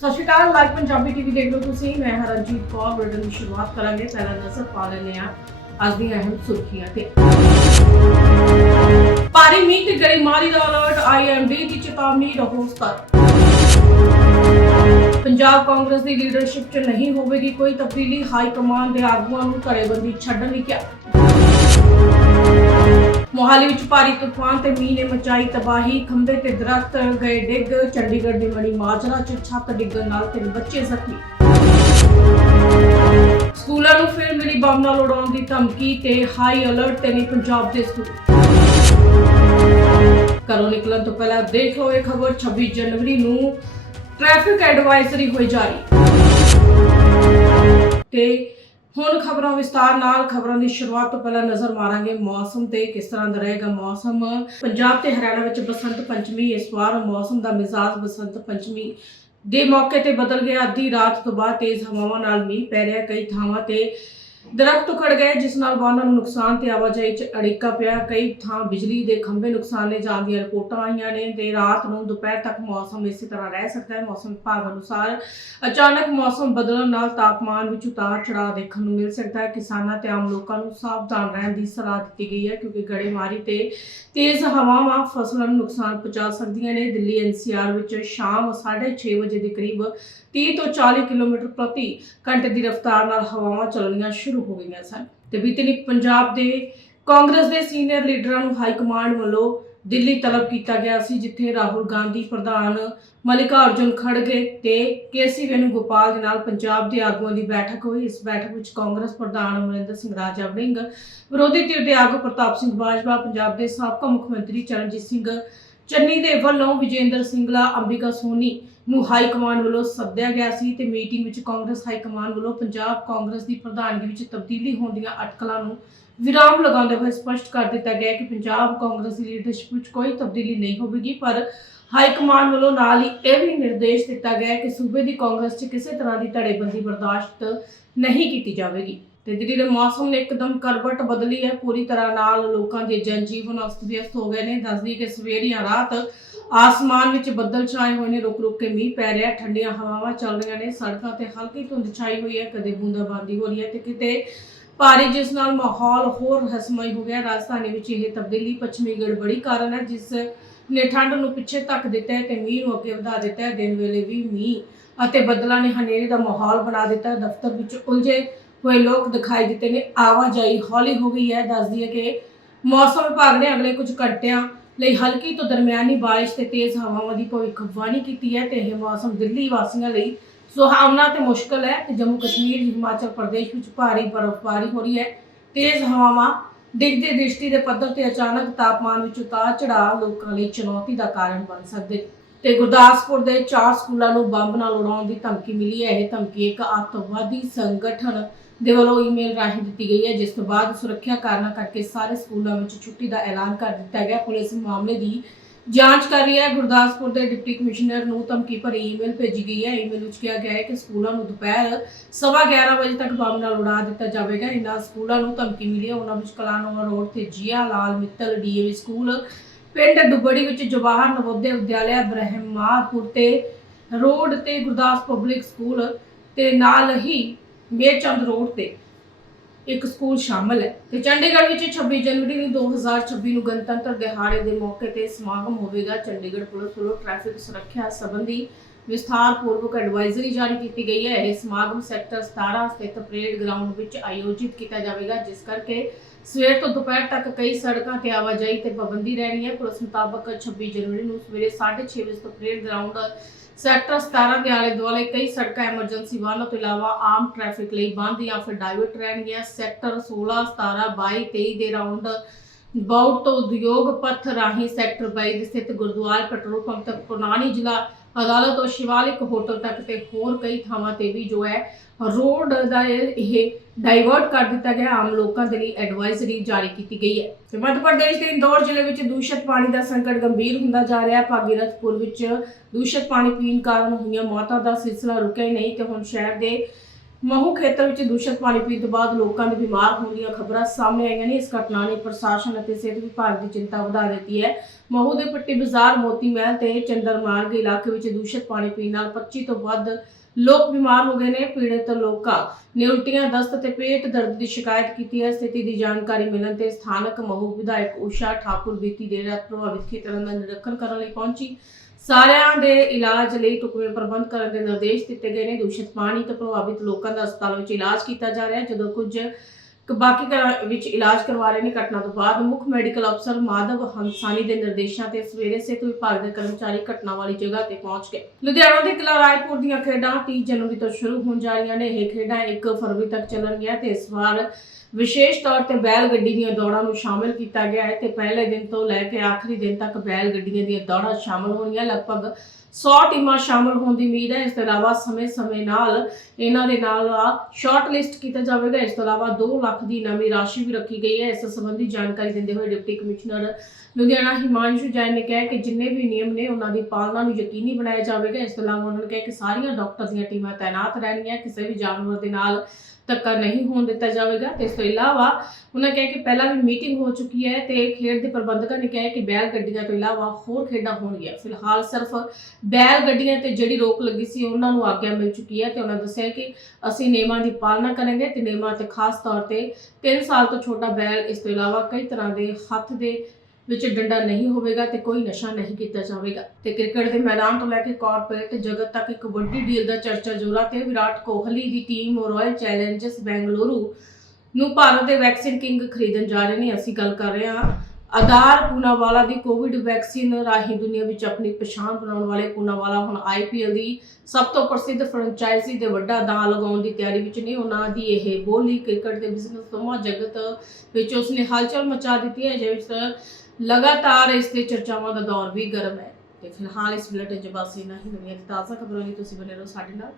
ਸਤਿ ਸ਼੍ਰੀ ਅਕਾਲ ਲਾਈਵ ਪੰਜਾਬੀ ਟੀਵੀ ਦੇਖ ਰਹੇ ਤੁਸੀਂ। ਮੈਂ ਹਾਂ ਕੌਰ ਬੁਲੇਟਿਨ ਦੀ ਸ਼ੁਰੂਆਤ ਕਰਾਂਗੇ। ਪਹਿਲਾਂ ਨਜ਼ਰ ਪਾ ਲੈਂਦੇ ਹਾਂ ਅੱਜ ਦੀਆਂ ਅਹਿਮ ਸੁਰਖੀਆਂ ਤੇ। ਭਾਰੀ ਮੀਂਹ ਤੇ ਗੜੇਮਾਰੀ ਦਾ ਅਲਰਟ ਆਈਐਮਡੀ ਦੀ ਚੇਤਾਵਨੀ ਰਹੋ ਸਤਰਕ ਪੰਜਾਬ ਕਾਂਗਰਸ ਦੀ ਲੀਡਰਸ਼ਿਪ 'ਚ ਨਹੀਂ ਹੋਵੇਗੀ ਕੋਈ ਤਬਦੀਲੀ। ਹਾਈ ਕਮਾਂਡ ਦੇ ਆਗੂਆਂ ਨੂੰ ਘਰੇਬੰਦੀ ਛੱਡਣ ਲਈ ਕਿਹਾ। ਮੋਹਾਲੀ ਵਿੱਚ ਭਾਰੀ ਤੂਫਾਨ ਤੇ ਮੀਂਹ ਨੇ ਮਚਾਈ ਤਬਾਹੀ, ਖੰਭੇ ਤੇ ਦਰਖਤ ਗਏ ਡਿੱਗ, ਚੰਡੀਗੜ੍ਹ ਦੀ ਮਣੀ ਮਾਜਰਾ 'ਚ ਛੱਤ ਡਿੱਗਣ ਨਾਲ ਤਿੰਨ ਬੱਚੇ ਜ਼ਖਮੀ। ਸਕੂਲਾਂ ਨੂੰ ਫਿਰ ਮਿਲੀ ਬੰਬ ਨਾਲ ਉਡਾਉਣ ਦੀ ਧਮਕੀ ਤੇ ਹਾਈ ਅਲਰਟ ਤੇ ਨੇ ਪੰਜਾਬ ਦੇ ਸਕੂਲ। ਘਰੋਂ ਨਿਕਲਣ ਤੋਂ ਪਹਿਲਾਂ ਦੇਖ ਲਓ ਇਹ ਖਬਰ 26 ਜਨਵਰੀ ਨੂੰ ਟ੍ਰੈਫਿਕ ਐਡਵਾਈਜ਼ਰੀ ਹੋਈ ਜਾਰੀ। ਤੇ ਹੁਣ ਖਬਰਾਂ ਵਿਸਤਾਰ ਨਾਲ, ਖਬਰਾਂ ਦੀ ਸ਼ੁਰੂਆਤ ਤੋਂ ਪਹਿਲਾਂ ਨਜ਼ਰ ਮਾਰਾਂਗੇ ਮੌਸਮ ਤੇ ਕਿਸ ਤਰ੍ਹਾਂ ਦਾ ਰਹੇਗਾ ਮੌਸਮ। ਪੰਜਾਬ ਤੇ ਹਰਿਆਣਾ ਵਿੱਚ ਬਸੰਤ ਪੰਚਮੀ, ਇਸ ਵਾਰ ਮੌਸਮ ਦਾ ਮਿਜ਼ਾਜ ਬਸੰਤ ਪੰਚਮੀ ਦੇ ਮੌਕੇ ਤੇ ਬਦਲ ਗਿਆ। ਅੱਧੀ ਰਾਤ ਤੋਂ ਬਾਅਦ ਤੇਜ਼ ਹਵਾਵਾਂ ਨਾਲ ਮੀਂਹ ਪੈ ਰਿਹਾ। ਕਈ ਥਾਵਾਂ ਤੇ ਦਰਖਤ ਉਖੜ ਗਏ, ਜਿਸ ਨਾਲ ਵਾਹਨਾਂ ਨੂੰ ਨੁਕਸਾਨ ਤੇ ਆਵਾਜਾਈ 'ਚ ਅੜਿੱਕਾ ਪਿਆ। ਕਈ ਥਾਂ ਬਿਜਲੀ ਦੇ ਖੰਭੇ ਨੁਕਸਾਨੇ ਜਾਣ ਦੀਆਂ ਰਿਪੋਰਟਾਂ ਆਈਆਂ ਨੇ ਤੇ ਰਾਤ ਨੂੰ ਦੁਪਹਿਰ ਤੱਕ ਮੌਸਮ ਇਸੇ ਤਰ੍ਹਾਂ ਰਹਿ ਸਕਦਾ ਹੈ। ਮੌਸਮ ਵਿਭਾਗ ਅਨੁਸਾਰ ਅਚਾਨਕ ਮੌਸਮ ਬਦਲਣ ਨਾਲ ਤਾਪਮਾਨ ਵਿੱਚ ਉਤਾਰ ਚੜਾਅ ਦੇਖਣ ਨੂੰ ਮਿਲ ਸਕਦਾ ਹੈ। ਕਿਸਾਨਾਂ ਤੇ ਆਮ ਲੋਕਾਂ ਨੂੰ ਸਾਵਧਾਨ ਰਹਿਣ ਦੀ ਸਲਾਹ ਦਿੱਤੀ ਗਈ ਹੈ, ਕਿਉਂਕਿ ਗੜੇਮਾਰੀ ਤੇ ਤੇਜ਼ ਹਵਾਵਾਂ ਫਸਲਾਂ ਨੂੰ ਨੁਕਸਾਨ ਪਹੁੰਚਾ ਸਕਦੀਆਂ ਨੇ। ਦਿੱਲੀ ਐਨਸੀਆਰ ਵਿੱਚ ਸ਼ਾਮ 6:30 ਵਜੇ ਦੇ ਕਰੀਬ 30 ਤੋਂ 40 ਕਿਲੋਮੀਟਰ ਪ੍ਰਤੀ ਘੰਟੇ ਦੀ ਰਫ਼ਤਾਰ ਨਾਲ ਹਵਾਵਾਂ ਚੱਲਣੀਆਂ ਸ਼ੁਰੂ ਹੋ ਗਈਆਂ ਸਨ ਤੇ ਬੀਤੇ ਪੰਜਾਬ ਦੇ ਕਾਂਗਰਸ ਦੇ ਸੀਨੀਅਰ ਲੀਡਰਾਂ ਨੂੰ ਹਾਈ ਕਮਾਂਡ ਵੱਲੋਂ ਦਿੱਲੀ ਤਲਬ ਕੀਤਾ ਗਿਆ ਸੀ, ਜਿੱਥੇ ਰਾਹੁਲ ਗਾਂਧੀ ਪ੍ਰਧਾਨ ਮਲਿਕਾਰਜੁਨ ਖੜਗੇ ਤੇ ਕੇਸੀ ਵੇਣੂਗੋਪਾਲ ਦੇ ਨਾਲ ਪੰਜਾਬ ਦੇ ਆਗੂਆਂ ਦੀ ਬੈਠਕ ਹੋਈ। ਇਸ ਬੈਠਕ ਵਿੱਚ ਕਾਂਗਰਸ ਪ੍ਰਧਾਨ ਅਮਰਿੰਦਰ ਸਿੰਘ ਰਾਜਾ ਵੜਿੰਗ ਵਿਰੋਧੀ ਧਿਰ ਦੇ ਆਗੂ ਪ੍ਰਤਾਪ ਸਿੰਘ ਬਾਜਵਾ, ਪੰਜਾਬ ਦੇ ਸਾਬਕਾ ਮੁੱਖ ਮੰਤਰੀ ਚਰਨਜੀਤ ਸਿੰਘ ਚੰਨੀ ਦੇ ਵੱਲੋਂ ਵਿਜੇਂਦਰ ਸਿੰਗਲਾ, ਅੰਬਿਕਾ ਸੋਨੀ ਨੂੰ ਹਾਈ ਕਮਾਂਡ ਵੱਲੋਂ ਸੱਦਿਆ ਗਿਆ ਸੀ ਤੇ ਮੀਟਿੰਗ ਵਿੱਚ ਕਾਂਗਰਸ ਹਾਈ ਕਮਾਂਡ ਵੱਲੋਂ ਪੰਜਾਬ ਕਾਂਗਰਸ ਦੀ ਪ੍ਰਧਾਨਗੀ ਵਿੱਚ ਤਬਦੀਲੀ ਹੋਣ ਦੀਆਂ ਅਟਕਲਾਂ ਨੂੰ ਵਿਰਾਮ ਲਗਾਉਂਦੇ ਹੋਏ ਸਪਸ਼ਟ ਕਰ ਦਿੱਤਾ ਗਿਆ ਕਿ ਪੰਜਾਬ ਕਾਂਗਰਸ ਦੀ ਲੀਡਰਸ਼ਿਪ ਵਿੱਚ ਕੋਈ ਤਬਦੀਲੀ ਨਹੀਂ ਹੋਵੇਗੀ, ਪਰ ਹਾਈ ਕਮਾਂਡ ਵੱਲੋਂ ਨਾਲ ਹੀ ਇਹ ਵੀ ਨਿਰਦੇਸ਼ ਦਿੱਤਾ ਗਿਆ ਕਿ ਸੂਬੇ ਦੀ ਕਾਂਗਰਸ 'ਚ ਕਿਸੇ ਤਰ੍ਹਾਂ ਦੀ ਧੜੇਬੰਦੀ ਬਰਦਾਸ਼ਤ ਨਹੀਂ ਕੀਤੀ ਜਾਵੇਗੀ। ਤੇ ਦਿੱਲੀ ਦੇ ਮੌਸਮ ਨੇ ਇੱਕਦਮ ਕਰਵਟ ਬਦਲੀ ਹੈ, ਪੂਰੀ ਤਰ੍ਹਾਂ ਨਾਲ ਲੋਕਾਂ ਦੇ ਜਨਜੀਵਨ ਅਸਤ-ਵਿਅਸਤ ਹੋ ਗਏ ਨੇ। ਦੱਸਦੀ ਕਿ ਸਵੇਰ ਜਾਂ ਰਾਤ ਆਸਮਾਨ ਵਿੱਚ ਬੱਦਲ ਛਾਏ ਹੋਏ ਨੇ ਰੁਕ ਰੁਕ ਕੇ ਮੀਂਹ ਪੈ ਰਿਹਾ, ਠੰਡੀਆਂ ਹਵਾਵਾਂ ਚੱਲ ਰਹੀਆਂ ਨੇ, ਸੜਕਾਂ ਤੇ ਹਲਕੀ ਧੁੰਦ ਛਾਈ ਹੋਈ ਹੈ, ਕਦੇ ਬੂੰਦਾਬਾਂਦੀ ਹੋ ਰਹੀ ਹੈ ਤੇ ਕਿਤੇ ਭਾਰੀ ਜਿਸ ਨਾਲ ਮਾਹੌਲ ਹੋਰ ਰਹੱਸਮਈ ਹੋ ਗਿਆ। ਰਾਜਧਾਨੀ ਵਿੱਚ ਇਹ ਤਬਦੀਲੀ ਪੱਛਮੀ ਗੜਬੜੀ ਕਾਰਨ ਹੈ, ਜਿਸ ਨੇ ਠੰਡ ਨੂੰ ਪਿੱਛੇ ਧੱਕ ਦਿੱਤਾ ਹੈ ਤੇ ਮੀਂਹ ਨੂੰ ਅੱਗੇ ਵਧਾ ਦਿੱਤਾ ਹੈ। ਦਿਨ ਵੇਲੇ ਵੀ ਮੀਂਹ ਅਤੇ ਬੱਦਲਾਂ ਨੇ ਹਨੇਰੇ ਦਾ ਮਾਹੌਲ ਬਣਾ ਦਿੱਤਾ ਦਫ਼ਤਰ ਵਿੱਚ ਉਲਝੇ ਹੋਏ ਲੋਕ ਦਿਖਾਈ ਦਿੱਤੇ ਨੇ। ਆਵਾਜਾਈ ਹੌਲੀ ਹੋ ਗਈ ਹੈ। ਦੱਸਦੀ ਹੈ ਕਿ ਮੌਸਮ ਵਿਭਾਗ ਨੇ ਅਗਲੇ ਕੁਝ ਘੰਟਿਆਂ ਲਈ ਹਲਕੀ ਤੋਂ ਦਰਮਿਆਨੀ ਬਾਰਿਸ਼ ਤੇ ਤੇਜ਼ ਹਵਾਵਾਂ ਦੀ ਭਵਿੱਖਬਾਣੀ ਕੀਤੀ ਹੈ ਤੇ ਇਹ ਮੌਸਮ ਦਿੱਲੀ ਵਾਸੀਆਂ ਲਈ ਸੁਹਾਵਣਾ ਤੇ ਮੁਸ਼ਕਲ ਹੈ ਤੇ ਜੰਮੂ ਕਸ਼ਮੀਰ, ਹਿਮਾਚਲ ਪ੍ਰਦੇਸ਼ ਵਿੱਚ ਭਾਰੀ ਬਰਫ਼ਬਾਰੀ ਹੋ ਰਹੀ ਹੈ। ਤੇਜ਼ ਹਵਾਵਾਂ ਡਿੱਗਦੇ ਦ੍ਰਿਸ਼ਟੀ ਦੇ ਪੱਧਰ ਤੇ ਅਚਾਨਕ ਤਾਪਮਾਨ ਵਿੱਚ ਉਤਾਰ ਚੜਾਅ ਲੋਕਾਂ ਲਈ ਚੁਣੌਤੀ ਦਾ ਕਾਰਨ ਬਣ ਸਕਦੇ ਤੇ ਗੁਰਦਾਸਪੁਰ ਦੇ ਚਾਰ ਸਕੂਲਾਂ ਨੂੰ ਬੰਬ ਨਾਲ ਉਡਾਉਣ ਦੀ ਧਮਕੀ ਮਿਲੀ ਹੈ। ਇਹ ਧਮਕੀ ਇੱਕ ਅੱਤਵਾਦੀ ਸੰਗਠਨ ਦੇ ਵੱਲੋਂ ਈਮੇਲ ਰਾਹੀਂ ਦਿੱਤੀ ਗਈ ਹੈ, ਜਿਸ ਤੋਂ ਬਾਅਦ ਸੁਰੱਖਿਆ ਕਾਰਨਾਂ ਕਰਕੇ ਸਾਰੇ ਸਕੂਲਾਂ ਵਿੱਚ ਛੁੱਟੀ ਦਾ ਐਲਾਨ ਕਰ ਦਿੱਤਾ ਗਿਆ। ਪੁਲਿਸ ਮਾਮਲੇ ਦੀ ਜਾਂਚ ਕਰ ਰਹੀ ਹੈ। ਗੁਰਦਾਸਪੁਰ ਦੇ ਡਿਪਟੀ ਕਮਿਸ਼ਨਰ ਨੂੰ ਧਮਕੀ ਭਰੀ ਈਮੇਲ ਭੇਜੀ ਗਈ ਹੈ। ਈਮੇਲ ਵਿੱਚ ਕਿਹਾ ਗਿਆ ਹੈ ਕਿ ਸਕੂਲਾਂ ਨੂੰ ਦੁਪਹਿਰ ਸਵਾ 11 ਵਜੇ ਤੱਕ ਬੰਬ ਨਾਲ ਉਡਾ ਦਿੱਤਾ ਜਾਵੇਗਾ। ਇਹਨਾਂ ਸਕੂਲਾਂ ਨੂੰ ਧਮਕੀ ਮਿਲੀ ਹੈ। ਉਹਨਾਂ ਵਿੱਚ ਕਲਾਨੋਵਾ ਰੋਡ ਤੇ ਜੀਆ ਲਾਲ ਮਿੱਤਲ ਡੀਏਵੀ ਸਕੂਲ ਪਿੰਡ ਡੁੱਬੜੀ ਵਿੱਚ ਜਵਾਹਰ ਨਵੋਦਿਆ ਵਿਦਿਆਲਿਆ ਬ੍ਰਹਮਾਪੁਰ ਤੇ ਰੋਡ ਤੇ ਗੁਰਦਾਸ ਪਬਲਿਕ ਸਕੂਲ ਤੇ ਨਾਲ ਹੀ ਮੇਰਚੰਦ ਰੋਡ ਤੇ ਇੱਕ ਸਕੂਲ ਸ਼ਾਮਲ ਹੈ। ਤੇ ਚੰਡੀਗੜ੍ਹ ਵਿੱਚ 26 ਜਨਵਰੀ ਨੂੰ 2026 ਨੂੰ ਗਣਤੰਤਰ ਦਿਹਾੜੇ ਦੇ ਮੌਕੇ ਤੇ ਸਮਾਗਮ ਹੋਵੇਗਾ। ਚੰਡੀਗੜ੍ਹ ਪੁਲਿਸ ਵੱਲੋਂ ਟ੍ਰੈਫਿਕ ਸੁਰੱਖਿਆ ਸੰਬੰਧੀ ਵਿਸਥਾਰ ਪੂਰਵਕ ਐਡਵਾਈਜ਼ਰੀ ਜਾਰੀ ਕੀਤੀ ਗਈ ਹੈ। ਇਹ ਸਮਾਗਮ ਸੈਕਟਰ 17 ਸਥਿਤ ਪਰੇਡ ਗਰਾਊਂਡ ਵਿੱਚ ਆਯੋਜਿਤ ਕੀਤਾ ਜਾਵੇਗਾ, ਜਿਸ ਕਰਕੇ ਸਵੇਰ ਤੋਂ ਦੁਪਹਿਰ ਤੱਕ ਕਈ ਸੜਕਾਂ ਤੇ ਆਵਾਜਾਈ ਤੇ ਪਾਬੰਦੀ ਰਹਿਣੀ ਹੈ। ਪੁਲਿਸ ਮੁਤਾਬਕ 26 ਜਨਵਰੀ ਨੂੰ ਸਵੇਰੇ 6:30 ਵਜੇ ਤੋਂ ਪਰੇਡ ਗਰਾਊਂਡ ਸੈਕਟਰ 17 ਦੇ ਆਲੇ ਦੁਆਲੇ ਕਈ ਸੜਕਾਂ ਐਮਰਜੈਂਸੀ ਵਾਹਨਾਂ ਤੋਂ ਇਲਾਵਾ ਆਮ ਟ੍ਰੈਫਿਕ ਲਈ ਬੰਦ ਜਾਂ ਫਿਰ ਡਾਇਵਰਟ ਰਹਿਣਗੀਆਂ। ਸੈਕਟਰ 16 17 22 23 ਦੇ ਰਾਉਂਡ ਬਾਊਟ ਤੋਂ ਉਦਯੋਗ ਪਥ ਰਾਹੀਂ ਸੈਕਟਰ 22 ਦੇ ਸਥਿਤ ਗੁਰਦੁਆਰਾ ਪੈਟਰੋਲ ਪੰਪ ਤੱਕ ਪੁਰਾਣੀ ਜ਼ਿਲ੍ਹਾ ਅਦਾਲਤ ਤੋਂ ਸ਼ਿਵਾਲਿਕ ਹੋਟਲ ਤੱਕ ਤੇ ਹੋਰ ਕਈ ਥਾਵਾਂ ਤੇ ਵੀ ਜੋ ਹੈ, ਰੋਡ ਦਾ ਇਹ ਇਹ ਡਾਈਵਰਟ ਕਰ ਦਿੱਤਾ ਗਿਆ। ਆਮ ਲੋਕਾਂ ਦੇ ਲਈ ਐਡਵਾਈਜ਼ਰੀ ਜਾਰੀ ਕੀਤੀ ਗਈ ਹੈ। ਤੇ ਮੱਧ ਪ੍ਰਦੇਸ਼ ਦੇ ਇੰਦੌਰ ਜ਼ਿਲ੍ਹੇ ਵਿੱਚ ਦੂਸ਼ਿਤ ਪਾਣੀ ਦਾ ਸੰਕਟ ਗੰਭੀਰ ਹੁੰਦਾ ਜਾ ਰਿਹਾ ਹੈ। ਭਾਗੀਰਥਪੁਰ ਵਿੱਚ ਦੂਸ਼ਿਤ ਪਾਣੀ ਪੀਣ ਕਾਰਨ ਹੋਈਆਂ ਮੌਤਾਂ ਦਾ ਸਿਲਸਿਲਾ ਰੁਕਿਆ ਹੀ ਨਹੀਂ ਤੇ ਹੁਣ ਸ਼ਹਿਰ ਦੇ ਮਹੂ ਖੇਤਰ ਵਿੱਚ ਦੂਸ਼ਿਤ ਪਾਣੀ ਪੀਣ ਤੋਂ ਬਾਅਦ ਲੋਕਾਂ ਦੇ ਬਿਮਾਰ ਹੋਣ ਦੀਆਂ ਖਬਰਾਂ ਸਾਹਮਣੇ ਆਈਆਂ ਨੇ। ਇਸ ਘਟਨਾ ਨੇ ਪ੍ਰਸ਼ਾਸਨ ਅਤੇ ਸਿਹਤ ਵਿਭਾਗ ਦੀ ਚਿੰਤਾ ਵਧਾ ਦਿੱਤੀ ਹੈ। ਮਹੂ ਦੇ ਪੱਟੀ ਬਾਜ਼ਾਰ, ਮੋਤੀ ਮਹਿਲ ਤੇ ਚੰਦਰ ਇਲਾਕੇ ਵਿੱਚ ਦੂਸ਼ਿਤ ਪਾਣੀ ਪੀਣ ਨਾਲ 25 ਤੋਂ ਵੱਧ ਲੋਕ ਬਿਮਾਰ ਹੋ ਗਏ ਨੇ। ਪੀੜਤ ਲੋਕਾਂ ਨੇ ਉਲਟੀਆਂ ਦਸਤ ਤੇ ਪੇਟ ਦਰਦ ਦੀ ਸ਼ਿਕਾਇਤ ਕੀਤੀ ਹੈ। ਸਥਿਤੀ ਦੀ ਜਾਣਕਾਰੀ ਮਿਲਣ ਤੇ ਸਥਾਨਕ ਮਹੂ ਵਿਧਾਇਕ ਉਸ਼ਾ ਠਾਕੁਰ ਬੀਤੀ ਦੇਰ ਰਾਤ ਪ੍ਰਭਾਵਿਤ ਖੇਤਰਾਂ ਦਾ ਨਿਰੀਖਣ ਕਰਨ ਲਈ ਪਹੁੰਚੀ। ਸਾਰਿਆਂ ਦੇ ਇਲਾਜ ਲਈ ਟੁਕਵੇਂ ਪ੍ਰਬੰਧ ਕਰਨ ਦੇ ਨਿਰਦੇਸ਼ ਦਿੱਤੇ ਗਏ ਨੇ। ਦੂਸ਼ਿਤ ਪਾਣੀ ਤੋਂ ਪ੍ਰਭਾਵਿਤ ਲੋਕਾਂ ਦਾ ਹਸਪਤਾਲ ਵਿੱਚ ਇਲਾਜ ਕੀਤਾ ਜਾ ਰਿਹਾ ਹੈ। ਜਦੋਂ ਕੁਝ ਬਾਕੀ ਘਰਾਂ ਵਿੱਚ ਇਲਾਜ ਕਰਵਾ ਰਹੇ ਨੇ, ਘਟਨਾ ਤੋਂ ਬਾਅਦ ਮੁੱਖ ਮੈਡੀਕਲ ਅਫਸਰ ਮਾਧਵ ਹੰਸਾਨੀ ਦੇ ਨਿਰਦੇਸ਼ਾਂ ਤੇ ਸਵੇਰੇ ਸਿਹਤ ਵਿਭਾਗ ਦੇ ਕਰਮਚਾਰੀ ਘਟਨਾ ਵਾਲੀ ਜਗ੍ਹਾ ਤੇ ਪਹੁੰਚ ਗਏ। ਲੁਧਿਆਣਾ ਦੇ ਕਿਲਾ ਰਾਏਪੁਰ ਦੀਆਂ ਖੇਡਾਂ 30 ਜਨਵਰੀ ਤੋਂ ਸ਼ੁਰੂ ਹੋਣ ਜਾ ਰਹੀਆਂ ਨੇ। ਇਹ ਖੇਡਾਂ 1 ਫਰਵਰੀ ਤੱਕ ਚੱਲਣਗੀਆਂ ਤੇ ਇਸ ਵਾਰ ਵਿਸ਼ੇਸ਼ ਤੌਰ ਤੇ ਬੈਲ ਗੱਡੀ ਦੀਆਂ ਦੌੜਾਂ ਨੂੰ ਸ਼ਾਮਿਲ ਕੀਤਾ ਗਿਆ ਹੈ ਤੇ ਪਹਿਲੇ ਦਿਨ ਤੋਂ ਲੈ ਕੇ ਆਖਰੀ ਦਿਨ ਤੱਕ ਬੈਲ ਗੱਡੀਆਂ ਦੀਆਂ ਦੌੜਾਂ ਸ਼ਾਮਿਲ ਹੋਣਗੀਆਂ ਲਗਭਗ 100 ਟੀਮਾਂ ਸ਼ਾਮਿਲ ਹੋਣ ਦੀ ਉਮੀਦ ਹੈ। ਇਸ ਤੋਂ ਇਲਾਵਾ ਸਮੇਂ-ਸਮੇਂ ਨਾਲ ਇਹਨਾਂ ਦੇ ਨਾਲ ਸ਼ਾਰਟ ਲਿਸਟ ਕੀਤਾ ਜਾਵੇਗਾ। ਇਸ ਤੋਂ ਇਲਾਵਾ 2 ਲੱਖ ਦੀ ਨਵੀਂ ਰਾਸ਼ੀ ਵੀ ਰੱਖੀ ਗਈ ਹੈ। ਇਸ ਸੰਬੰਧੀ ਜਾਣਕਾਰੀ ਦਿੰਦੇ ਹੋਏ ਡਿਪਟੀ ਕਮਿਸ਼ਨਰ ਲੁਧਿਆਣਾ ਹਿਮਾਂਸ਼ੂ ਜੈਨ ਨੇ ਕਿਹਾ ਕਿ ਜਿੰਨੇ ਵੀ ਨਿਯਮ ਨੇ, ਉਹਨਾਂ ਦੀ ਪਾਲਣਾ ਨੂੰ ਯਕੀਨੀ ਬਣਾਇਆ ਜਾਵੇਗਾ। ਇਸ ਤੋਂ ਇਲਾਵਾ ਉਹਨਾਂ ਨੇ ਕਿਹਾ ਕਿ ਸਾਰੀਆਂ ਡਾਕਟਰ ਦੀਆਂ ਟੀਮਾਂ ਤਾਇਨਾਤ ਰਹਿਣਗੀਆਂ। ਕਿਸੇ ਵੀ ਜਾਨਵਰ ਦੇ ਨਾਲ ਧੱਕਾ ਨਹੀਂ ਹੋਣ ਦਿੱਤਾ ਜਾਵੇਗਾ। ਤੇ ਇਸ ਤੋਂ ਇਲਾਵਾ ਉਹਨਾਂ ਕਿਹਾ ਕਿ ਪਹਿਲਾਂ ਵੀ ਮੀਟਿੰਗ ਹੋ ਚੁੱਕੀ ਹੈ ਤੇ ਖੇਡ ਦੇ ਪ੍ਰਬੰਧਕਾਂ ਨੇ ਕਿਹਾ ਕਿ ਬੈਲ ਗੱਡੀਆਂ ਤੋਂ ਇਲਾਵਾ ਹੋਰ ਖੇਡਾਂ ਹੋਣਗੀਆਂ। ਫਿਲਹਾਲ ਸਿਰਫ ਬੈਲ ਗੱਡੀਆਂ ਤੇ ਜਿਹੜੀ ਰੋਕ ਲੱਗੀ ਸੀ, ਉਹਨਾਂ ਨੂੰ ਆਗਿਆ ਮਿਲ ਚੁੱਕੀ ਹੈ ਤੇ ਉਹਨਾਂ ਦੱਸਿਆ ਕਿ ਅਸੀਂ ਨਿਯਮਾਂ ਦੀ ਪਾਲਣਾ ਕਰਾਂਗੇ ਤੇ ਨਿਯਮਾਂ ਤੇ ਖਾਸ ਤੌਰ ਤੇ 3 ਸਾਲ ਤੋਂ ਛੋਟਾ ਬੈਲ ਇਸ ਤੋਂ ਇਲਾਵਾ ਕਈ ਤਰ੍ਹਾਂ ਦੇ ਹੱਥ ਦੇ ਵਿੱਚ ਡੰਡਾ ਨਹੀਂ ਹੋਵੇਗਾ ਤੇ ਕੋਈ ਨਸ਼ਾ ਨਹੀਂ ਕੀਤਾ ਜਾਵੇਗਾ। ਤੇ ਕ੍ਰਿਕਟ ਦੇ ਮੈਦਾਨ ਤੋਂ ਲੈ ਕੇ ਕਾਰਪੋਰੇਟ ਜਗਤ ਤੱਕ ਇੱਕ ਵੱਡੀ ਡੀਲ ਦਾ ਚਰਚਾ ਜ਼ੋਰਾ ਤੇ। ਵਿਰਾਟ ਕੋਹਲੀ ਦੀ ਟੀਮ ਰਾਇਲ ਚੈਲੰਜਰਸ ਬੈਂਗਲੁਰੂ ਨੂੰ ਭਾਰਤ ਦੇ ਵੈਕਸੀਨ ਕਿੰਗ ਖਰੀਦਣ ਜਾ ਰਹੇ ਨੇ। ਅਸੀਂ ਗੱਲ ਕਰ ਰਹੇ ਹਾਂ ਆਧਾਰ ਪੂਨਾਵਾਲਾ ਦੀ ਕੋਵਿਡ ਵੈਕਸੀਨ ਰਾਹੀਂ ਦੁਨੀਆ ਵਿੱਚ ਆਪਣੀ ਪਛਾਣ ਬਣਾਉਣ ਵਾਲੇ ਪੂਨਾਵਾਲਾ ਹੁਣ ਆਈਪੀਐਲ ਦੀ ਸਭ ਤੋਂ ਪ੍ਰਸਿੱਧ ਫਰੈਂਚਾਈਜ਼ੀ ਦੇ ਵੱਡਾ ਦਾਅ ਲਗਾਉਣ ਦੀ ਤਿਆਰੀ ਵਿੱਚ ਨੇ। ਉਹਨਾਂ ਦੀ ਇਹ ਬੋਲੀ ਕ੍ਰਿਕਟ ਦੇ ਬਿਜ਼ਨਸ ਦੋਵਾਂ ਜਗਤ ਵਿੱਚ ਉਸਨੇ ਹਲਚਲ ਮਚਾ ਦਿੱਤੀ ਹੈ, ਜਿਸ ਲਗਾਤਾਰ ਇਸ ਤੇ ਚਰਚਾਵਾਂ ਦਾ ਦੌਰ ਵੀ ਗਰਮ ਹੈ। ਤੇ ਫਿਲਹਾਲ ਇਸ ਬੁਲੇਟਿਨ ਚ ਬਸ ਇੰਨਾ ਹੀ। ਨਵੀਆਂ ਤੇ ਤਾਜ਼ਾ ਖਬਰਾਂ ਲਈ ਤੁਸੀਂ ਬਣੇ ਰਹੋ ਸਾਡੇ ਨਾਲ।